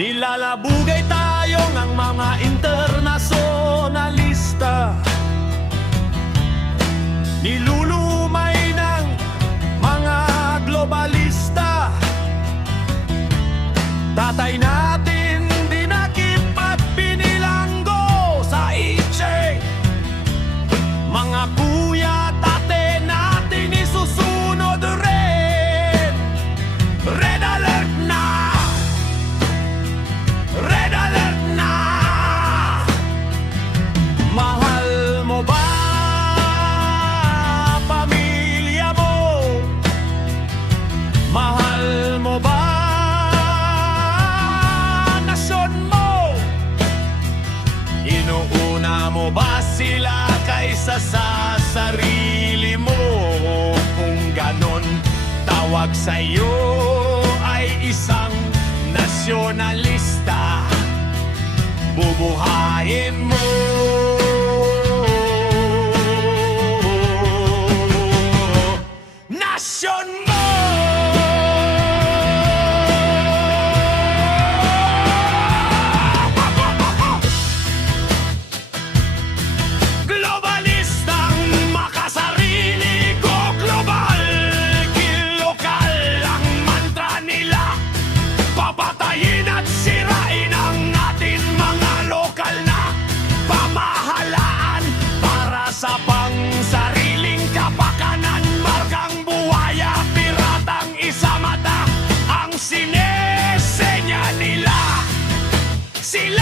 Nilalabugay tayong ang mga internasyonalista, nilulumay ng mga globalista. Tatay natin dinakip at pinilanggo sa iche. Mga kuya, tate natin isusunod rin. Red alert na! Red alert na! Mahal mo ba pamilya mo? Mahal mo ba nasyon mo? Inuuna mo ba sila kaysa sa sarili mo? Kung ganon, tawag sa'yo ay isang nasyonalista. Bubuhayin mo nasyon mo! Globalistang makasarili ko global, kilokal ang mantra nila. Papatayin at sirain ang atin mga lokal na pamahalaan para sa pangsariling kapakanan. Markang buhaya, piratang isa mata ang sinesenya nila. Sila